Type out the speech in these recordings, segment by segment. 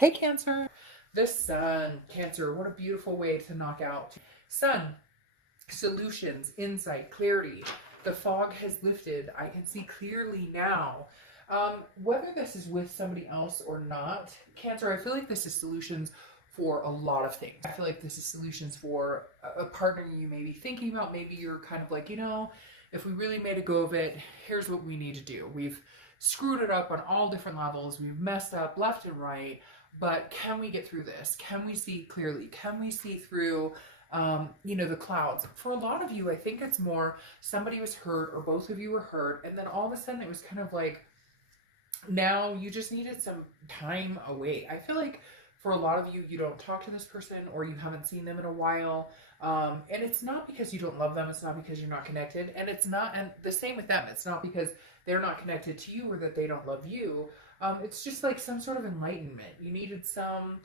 Hey Cancer, the sun. Cancer, what a beautiful way to knock out. Sun, solutions, insight, clarity. The fog has lifted. I can see clearly now. Whether this is with somebody else or not, Cancer, I feel like this is solutions for a lot of things. I feel like this is solutions for a partner you may be thinking about. Maybe you're kind of like, if we really made a go of it, here's what we need to do. We've screwed it up on all different levels. We've messed up left and right, but can we get through this? Can we see clearly? Can we see through the clouds? For a lot of you, I think it's more somebody was hurt or both of you were hurt, and then all of a sudden it was kind of like now you just needed some time away. I feel like for a lot of you, you don't talk to this person or you haven't seen them in a while. And it's not because you don't love them, it's not because you're not connected, and it's not, and the same with them, it's not because they're not connected to you or that they don't love you. It's just like some sort of enlightenment. You needed some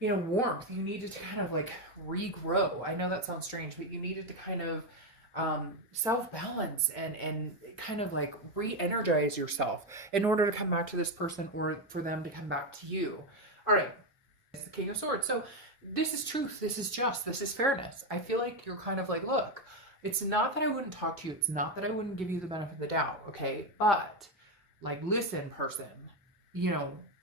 warmth. You needed to kind of like regrow. I know that sounds strange, but you needed to kind of self-balance and kind of like re-energize yourself in order to come back to this person or for them to come back to you. All right, it's the King of Swords. So this is truth. This is just. This is fairness. I feel like you're kind of like, look, it's not that I wouldn't talk to you. It's not that I wouldn't give you the benefit of the doubt. Okay, but like, listen, person,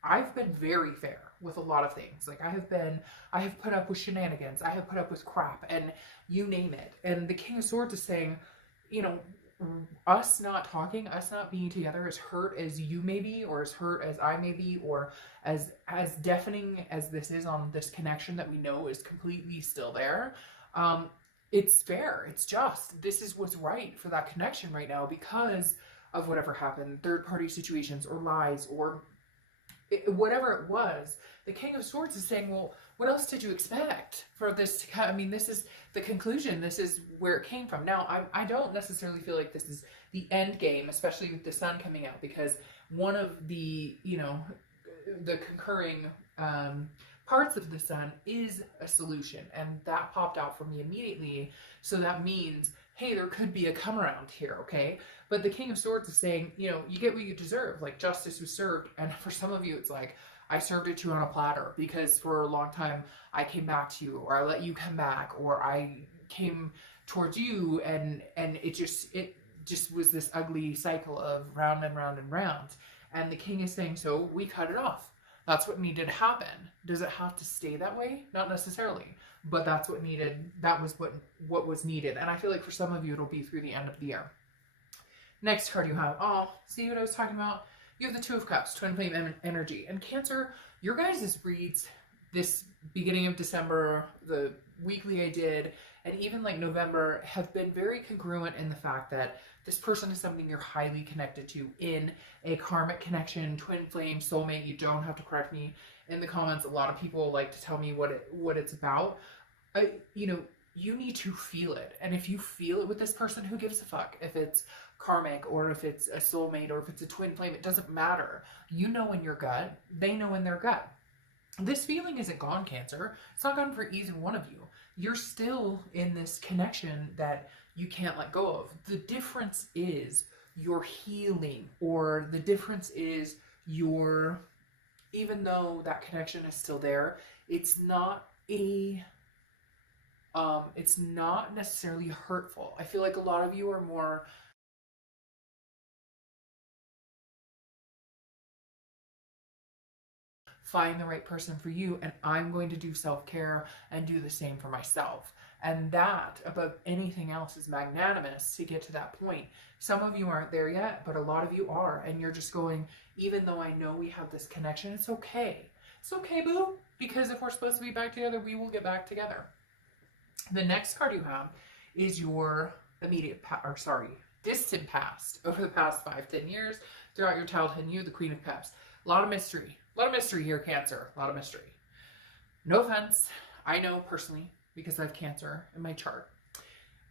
I've been very fair with a lot of things. Like I have put up with shenanigans. I have put up with crap and you name it. And the King of Swords is saying, you know, us not talking, us not being together, as hurt as you may be, or as hurt as I may be, or as deafening as this is on this connection that we know is completely still there. It's fair. It's just. This is what's right for that connection right now because of whatever happened, third party situations or lies or whatever it was. The King of Swords is saying, well, what else did you expect for this to come? I mean, this is the conclusion. This is where it came from. Now, I don't necessarily feel like this is the end game, especially with the sun coming out, because one of the, the concurring parts of the sun is a solution. And that popped out for me immediately. So that means, hey, there could be a come around here, okay? But the King of Swords is saying, you get what you deserve. Like, justice was served. And for some of you, it's like, I served it to you on a platter because for a long time I came back to you, or I let you come back, or I came towards you, and it just was this ugly cycle of round and round and round. And the king is saying, so we cut it off. That's what needed to happen. Does it have to stay that way? Not necessarily, but that's what needed. That was what was needed. And I feel like for some of you, it'll be through the end of the year. Next card you have, see what I was talking about? You have the Two of Cups, twin flame energy. And Cancer, your guys' reads this beginning of December, the weekly I did, and even like November have been very congruent in the fact that this person is something you're highly connected to in a karmic connection, twin flame, soulmate. You don't have to correct me in the comments. A lot of people like to tell me what it's about. You need to feel it. And if you feel it with this person, who gives a fuck if it's karmic or if it's a soulmate or if it's a twin flame? It doesn't matter. You know in your gut, they know in their gut. This feeling isn't gone, Cancer. It's not gone for either one of you. You're still in this connection that you can't let go of. The difference is your healing, or the difference is even though that connection is still there, it's not necessarily hurtful. I feel like a lot of you are more find the right person for you, and I'm going to do self-care and do the same for myself. And that, above anything else, is magnanimous to get to that point. Some of you aren't there yet, but a lot of you are, and you're just going, even though I know we have this connection, it's okay. It's okay, boo, because if we're supposed to be back together, we will get back together. The next card you have is your distant past over the past 5-10 years, throughout your childhood, and you, the Queen of Cups. A lot of mystery. A lot of mystery here, Cancer. A lot of mystery. No offense. I know personally because I have Cancer in my chart.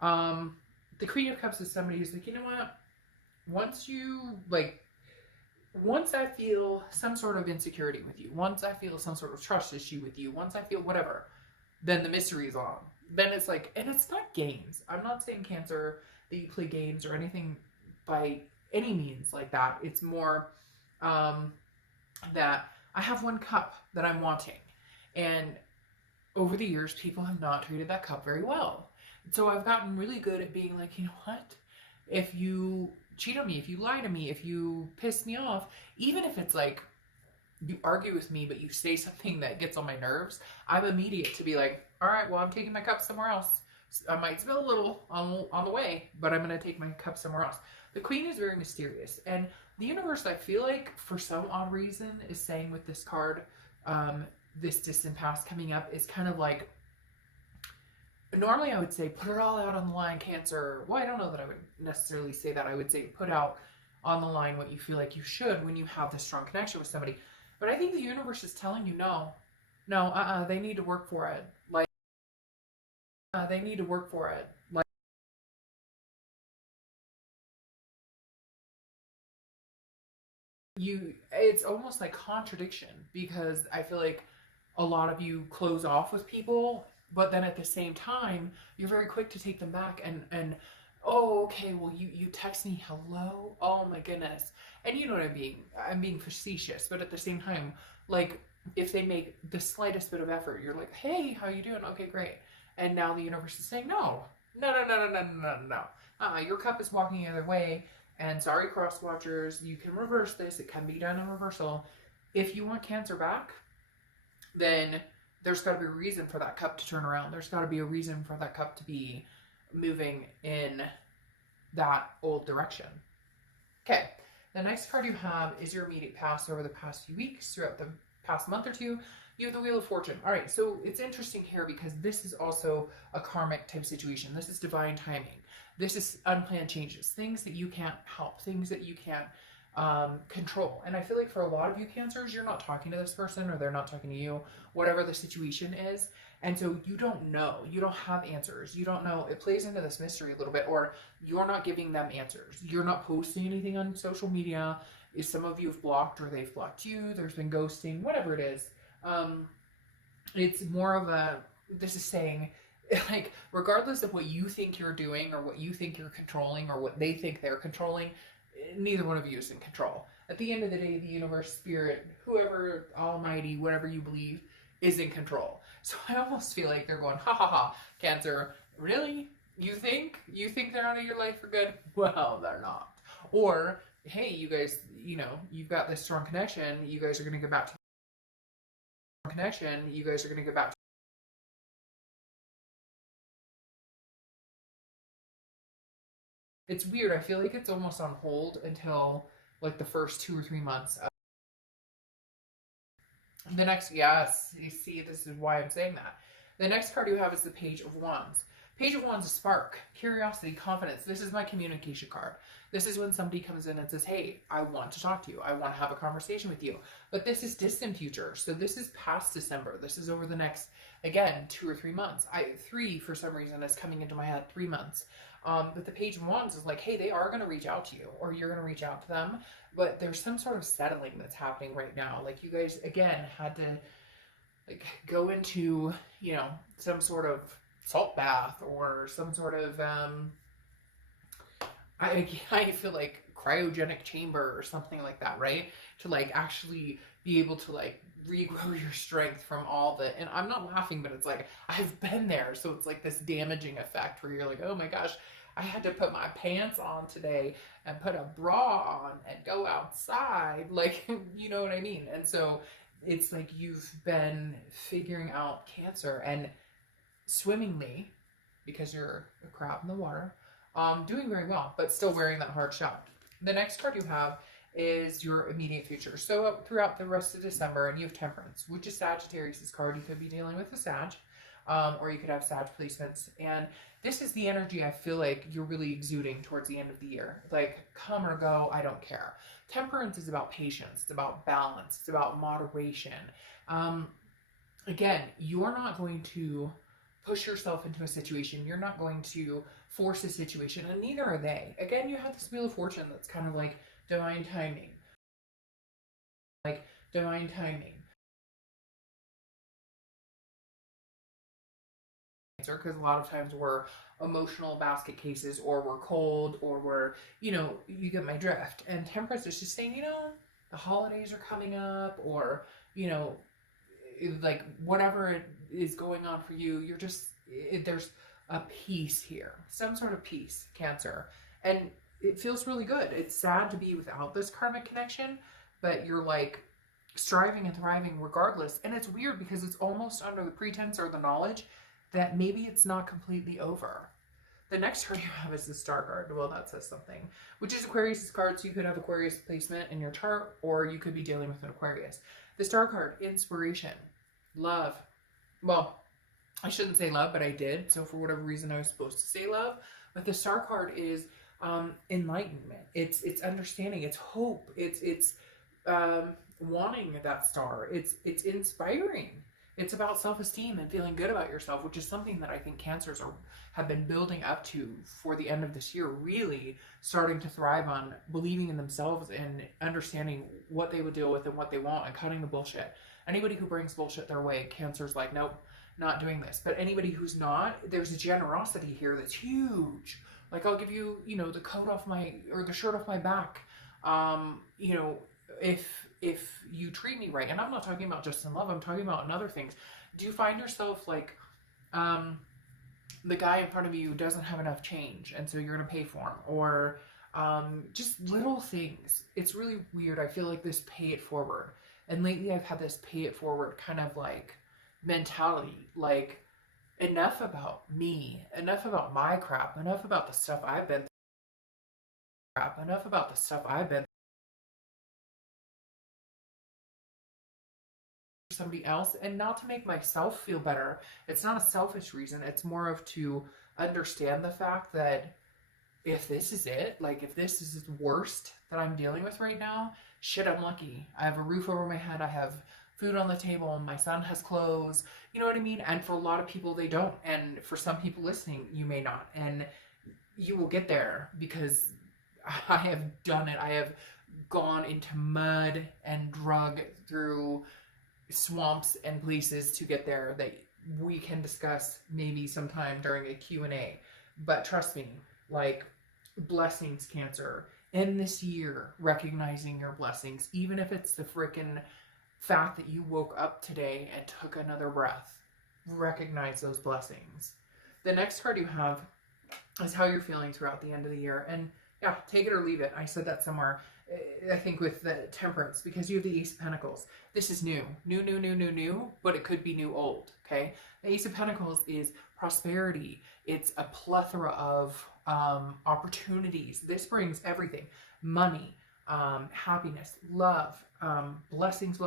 The Queen of Cups is somebody who's like, you know what? Once I feel some sort of insecurity with you, once I feel some sort of trust issue with you, once I feel whatever, then the mystery is on. Then it's like, and it's not games. I'm not saying, Cancer, that you play games or anything by any means like that. It's more that I have one cup that I'm wanting. And over the years, people have not treated that cup very well. So I've gotten really good at being like, you know what? If you cheat on me, if you lie to me, if you piss me off, even if it's like you argue with me, but you say something that gets on my nerves, I'm immediate to be like, all right, well, I'm taking my cup somewhere else. I might spill a little on the way, but I'm going to take my cup somewhere else. The Queen is very mysterious. And the universe, I feel like, for some odd reason, is saying with this card, this distant past coming up, is kind of like, normally I would say, put it all out on the line, Cancer. Well, I don't know that I would necessarily say that. I would say, put out on the line what you feel like you should when you have this strong connection with somebody. But I think the universe is telling you, no, they need to work for it. Like, they need to work for it. Like, it's almost like contradiction, because I feel like a lot of you close off with people, but then at the same time, you're very quick to take them back and oh, okay, well, you text me hello? Oh my goodness. And you know what I'm being facetious, but at the same time, like, if they make the slightest bit of effort, you're like, hey, how you doing? Okay, great. And now the universe is saying, no. Your cup is walking the other way, and sorry, cross watchers, you can reverse this. It can be done in reversal. If you want Cancer back, then there's got to be a reason for that cup to turn around. There's got to be a reason for that cup to be moving in that old direction. Okay, the next card you have is your immediate past over the past few weeks, throughout the past month or two. You have the Wheel of Fortune. All right, so it's interesting here because this is also a karmic type situation. This is divine timing. This is unplanned changes, things that you can't help, things that you can't control. And I feel like for a lot of you Cancers, you're not talking to this person, or they're not talking to you, whatever the situation is. And so you don't know, you don't have answers. You don't know, it plays into this mystery a little bit, or you're not giving them answers. You're not posting anything on social media. If some of you have blocked, or they've blocked you, there's been ghosting, whatever it is. It's more of a, this is saying, like, regardless of what you think you're doing, or what you think you're controlling, or what they think they're controlling, neither one of you is in control. At the end of the day, the universe, spirit, whoever, almighty, whatever you believe, is in control. So I almost feel like they're going, ha ha ha, Cancer, really? You think they're out of your life for good? Well, they're not. Or, hey, you guys, you've got this strong connection. You guys are going to go back to connection. You guys are going to go back to. It's weird. I feel like it's almost on hold until like the first 2 or 3 months. The next, yes, you see, this is why I'm saying that. The next card you have is the Page of Wands. Page of Wands is spark, curiosity, confidence. This is my communication card. This is when somebody comes in and says, hey, I want to talk to you. I want to have a conversation with you. But this is distant future. So this is past December. This is over the next, again, 2 or 3 months. 3, for some reason, is coming into my head, 3 months. But the Page of Wands is like, hey, they are going to reach out to you, or you're going to reach out to them. But there's some sort of settling that's happening right now. Like, you guys, again, had to like go into, some sort of salt bath, or some sort of, I feel like cryogenic chamber or something like that, right? To like actually be able to like regrow your strength from all the, and I'm not laughing, but it's like, I've been there. So it's like this damaging effect where you're like, oh my gosh, I had to put my pants on today and put a bra on and go outside. Like, you know what I mean? And so it's like you've been figuring out Cancer, and swimmingly, because you're a crab in the water, doing very well, but still wearing that hard shell. The next card you have is your immediate future. So throughout the rest of December, and you have Temperance, which is Sagittarius' card. You could be dealing with a Sag, or you could have Sag placements. And this is the energy I feel like you're really exuding towards the end of the year. Like, come or go, I don't care. Temperance is about patience. It's about balance. It's about moderation. Again, you're not going to push yourself into a situation. You're not going to force a situation, and neither are they. Again, you have this Wheel of Fortune that's kind of like divine timing. Like, divine timing. Because a lot of times we're emotional basket cases, or we're cold, or we're, you get my drift. And Temperance is just saying, the holidays are coming up, or, you know, like whatever it is going on for you, you're just, there's a peace here, some sort of peace, Cancer. And it feels really good. It's sad to be without this karmic connection, but you're like striving and thriving regardless. And it's weird because it's almost under the pretense or the knowledge that maybe it's not completely over. The next card you have is the Star card. Well, that says something, which is Aquarius' card. So you could have Aquarius placement in your chart, or you could be dealing with an Aquarius. The Star card, inspiration, love. Well, I shouldn't say love, but I did. So for whatever reason, I was supposed to say love. But the Star card is enlightenment. It's understanding. It's hope. It's wanting that star. It's inspiring. It's about self-esteem and feeling good about yourself, which is something that I think Cancers have been building up to for the end of this year, really starting to thrive on believing in themselves and understanding what they would deal with and what they want and cutting the bullshit. Anybody who brings bullshit their way, Cancer's like, nope, not doing this. But anybody who's not, there's a generosity here that's huge. Like, I'll give you, you know, the coat off my, or the shirt off my back, you know, if you treat me right. And I'm not talking about just in love, I'm talking about in other things. Do you find yourself like, the guy in front of you doesn't have enough change, and so you're going to pay for him? Or just little things. It's really weird. I feel like this pay it forward. And lately I've had this pay it forward kind of like mentality. Like, enough about me, enough about my crap, enough about the stuff I've been through, enough about the stuff I've been through somebody else, and not to make myself feel better. It's not a selfish reason. It's more of to understand the fact that if this is it, like if this is the worst that I'm dealing with right now, shit, I'm lucky. I have a roof over my head. I have food on the table. My son has clothes. You know what I mean? And for a lot of people, they don't. And for some people listening, you may not. And you will get there, because I have done it. I have gone into mud and drug through swamps and places to get there that we can discuss maybe sometime during a Q&A. But trust me, like, blessings, Cancer. In this year, recognizing your blessings, even if it's the freaking fact that you woke up today and took another breath. Recognize those blessings. The next card you have is how you're feeling throughout the end of the year. And yeah, take it or leave it. I said that somewhere, I think with the Temperance, because you have the Ace of Pentacles. This is new, but it could be new old, okay? The Ace of Pentacles is prosperity. It's a plethora of opportunities. This brings everything: money, happiness, love, blessings.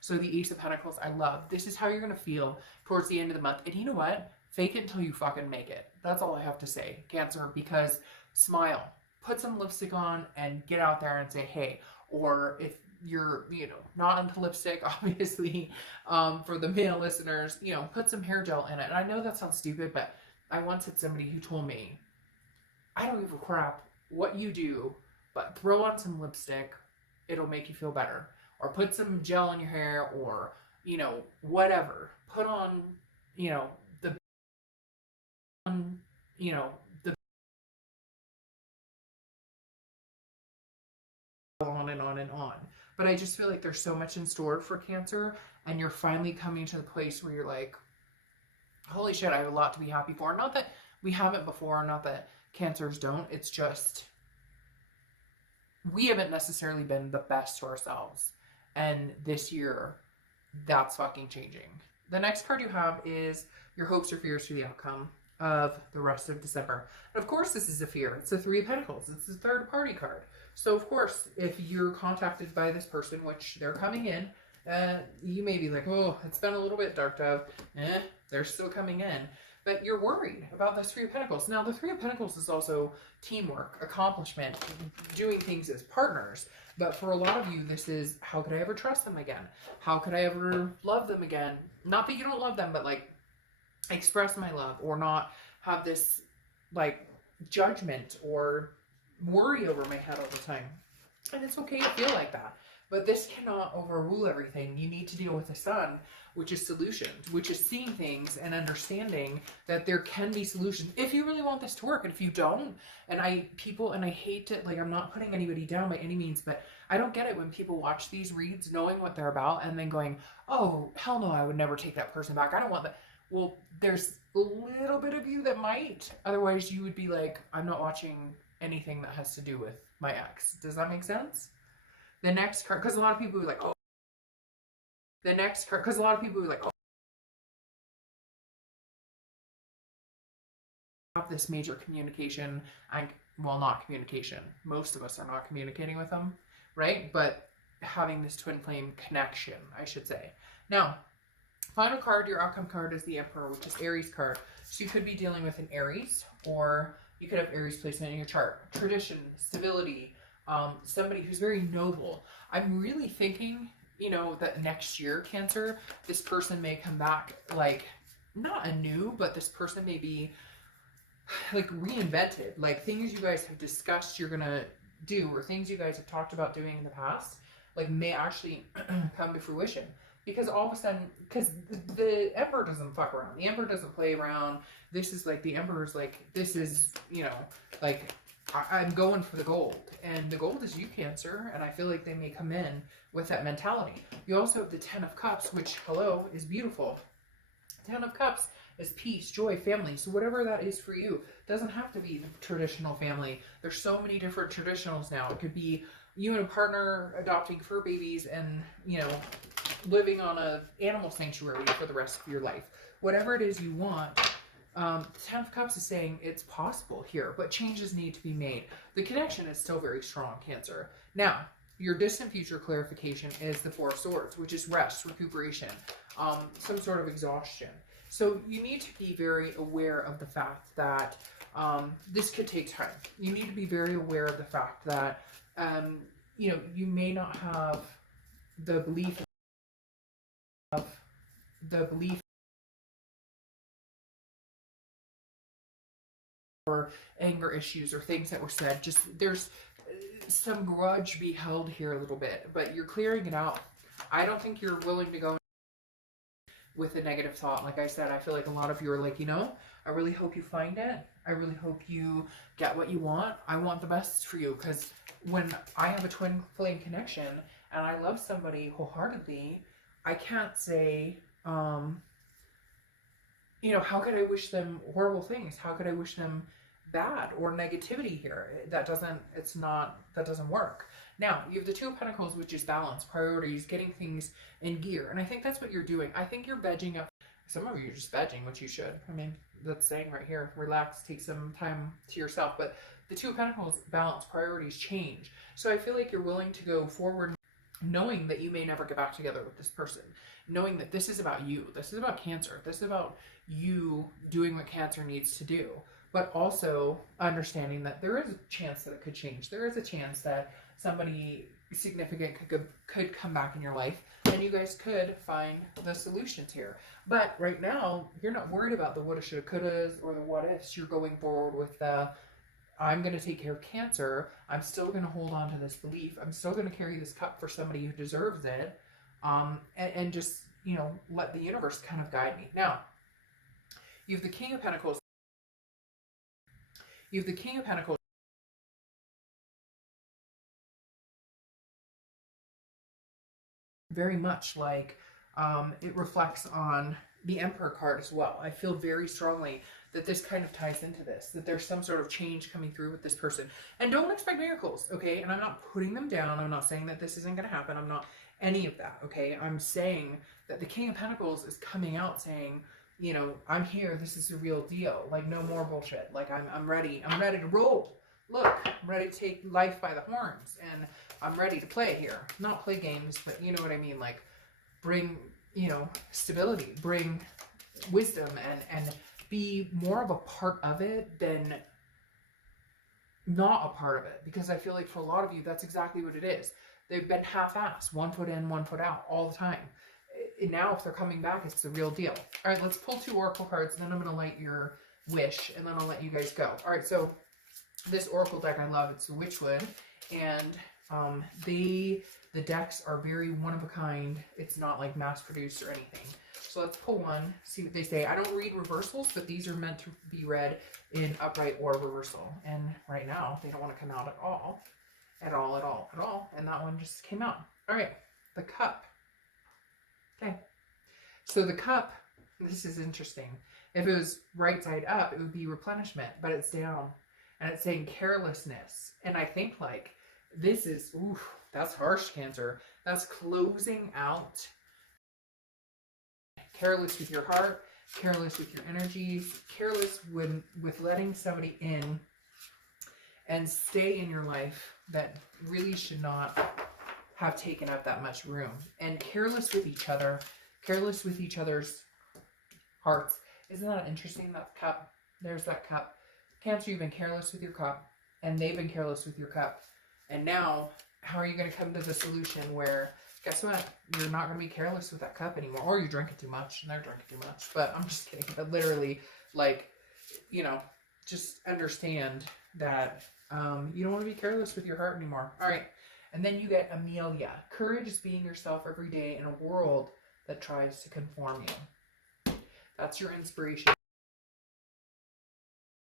So the Ace of Pentacles, I love. This is how you're going to feel towards the end of the month. And you know what? Fake it until you fucking make it. That's all I have to say, Cancer, because smile. Put some lipstick on and get out there and say, hey. Or if you're, you know, not into lipstick, obviously, for the male listeners, you know, put some hair gel in it. And I know that sounds stupid, but I once had somebody who told me, I don't give a crap what you do, but throw on some lipstick. It'll make you feel better. Or put some gel in your hair, or, you know, whatever. Put on, you know, the on and on and on. But I just feel like there's so much in store for Cancer, and you're finally coming to the place where you're like, holy shit, I have a lot to be happy for. Not that we haven't before, not that Cancers don't. It's just, we haven't necessarily been the best to ourselves. And this year, that's fucking changing. The next card you have is your hopes or fears for the outcome of the rest of December. And of course, this is a fear. It's the Three of Pentacles. It's the third party card. So of course, if you're contacted by this person, which they're coming in, you may be like, oh, it's been a little bit dark, Dove. They're still coming in. But you're worried about this Three of Pentacles. Now, the Three of Pentacles is also teamwork, accomplishment, doing things as partners. But for a lot of you, this is, how could I ever trust them again? How could I ever love them again? Not that you don't love them, but like, express my love, or not have this like judgment or worry over my head all the time. And it's okay to feel like that, but this cannot overrule everything. You need to deal with the Sun, which is solutions, which is seeing things and understanding that there can be solutions if you really want this to work. And if you don't, and I hate to, like, I'm not putting anybody down by any means, but I don't get it when people watch these reads knowing what they're about and then going, oh, hell no, I would never take that person back. I don't want that. Well, there's a little bit of you that might. Otherwise, you would be like, I'm not watching anything that has to do with my ex. Does that make sense? The next card, because a lot of people are like, oh. The next card, because a lot of people are like, oh. Have this major communication, well, not communication. Most of us are not communicating with them, right? But having this twin flame connection, I should say. Now, final card, your outcome card is the Emperor, which is Aries card. So you could be dealing with an Aries, or you could have Aries placement in your chart. Tradition, stability, somebody who's very noble. I'm really thinking, you know, that next year, Cancer, this person may come back, like, not anew, but this person may be like reinvented, like things you guys have discussed you're gonna do, or things you guys have talked about doing in the past, like may actually come to fruition. Because all of a sudden, because the Emperor doesn't fuck around, the Emperor doesn't play around. This is like, the Emperor's like, this is, you know, like, I'm going for the gold, and the gold is you, Cancer, and I feel like they may come in with that mentality. You also have the Ten of Cups, which, hello, is beautiful. Ten of Cups is peace, joy, family. So whatever that is for you, doesn't have to be the traditional family. There's so many different traditionals now. It could be you and a partner adopting fur babies and, you know, living on a animal sanctuary for the rest of your life. Whatever it is you want, the Ten of Cups is saying it's possible here, but changes need to be made. The connection is still very strong, Cancer. Now, your distant future clarification is the Four of Swords, which is rest, recuperation, some sort of exhaustion. So you need to be very aware of the fact that this could take time. You need to be very aware of the fact that, you know, you may not have the belief or anger issues or things that were said. Just there's some grudge be held here a little bit, but you're clearing it out. I don't think you're willing to go with a negative thought. Like I said, I feel like a lot of you are like, you know, I really hope you find it. I really hope you get what you want. I want the best for you, because when I have a twin flame connection and I love somebody wholeheartedly, I can't say, you know, how could I wish them horrible things? How could I wish them bad or negativity here? That doesn't work. Now, you have the Two of Pentacles, which is balance, priorities, getting things in gear. And I think that's what you're doing. I think you're vegging up. Some of you are just vegging, which you should. I mean, that's saying right here, relax, take some time to yourself. But the Two of Pentacles, balance, priorities, change. So I feel like you're willing to go forward knowing that you may never get back together with this person. Knowing that this is about you. This is about Cancer. This is about you doing what Cancer needs to do. But also understanding that there is a chance that it could change. There is a chance that somebody significant could come back in your life, and you guys could find the solutions here. But right now, you're not worried about the woulda, shoulda, couldas, or the what ifs. You're going forward with the, I'm going to take care of Cancer. I'm still going to hold on to this belief. I'm still going to carry this cup for somebody who deserves it. And just, you know, let the universe kind of guide me. Now, you have the King of Pentacles. You have the King of Pentacles. Very much like it reflects on the Emperor card as well. I feel very strongly that this kind of ties into this, that there's some sort of change coming through with this person. And don't expect miracles, okay? And I'm not putting them down. I'm not saying that this isn't going to happen. I'm not any of that, okay? I'm saying that the King of Pentacles is coming out saying, you know, I'm here. This is the real deal. Like, no more bullshit. Like, I'm ready. I'm ready to roll. Look, I'm ready to take life by the horns, and I'm ready to play here. Not play games, but you know what I mean? Like, bring, you know, stability, bring wisdom, and be more of a part of it than not a part of it. Because I feel like for a lot of you, that's exactly what it is. They've been half-assed, one foot in, one foot out all the time. And now if they're coming back, it's the real deal. All right, let's pull 2 oracle cards, and then I'm going to light your wish, and then I'll let you guys go. All right, so this oracle deck I love. It's the Witchwood, and the decks are very one-of-a-kind. It's not like mass-produced or anything. So let's pull one, see what they say. I don't read reversals, but these are meant to be read in upright or reversal. And right now, they don't want to come out at all. at all, at all, at all. And that one just came out. All right, the cup. Okay. So the cup, this is interesting. If it was right side up, it would be replenishment, but it's down. And it's saying carelessness. And I think like this is, ooh, that's harsh, Cancer. That's closing out. Careless with your heart, careless with your energies, careless with letting somebody in and stay in your life that really should not have taken up that much room. And careless with each other, careless with each other's hearts. Isn't that interesting? That cup, there's that cup. Cancer, you've been careless with your cup, and they've been careless with your cup. And now, how are you going to come to the solution where, guess what? You're not going to be careless with that cup anymore. Or you're drinking too much, and they're drinking too much. But I'm just kidding. But literally, like, you know, just understand that you don't want to be careless with your heart anymore. All right. And then you get Amelia. Courage is being yourself every day in a world that tries to conform you. That's your inspiration.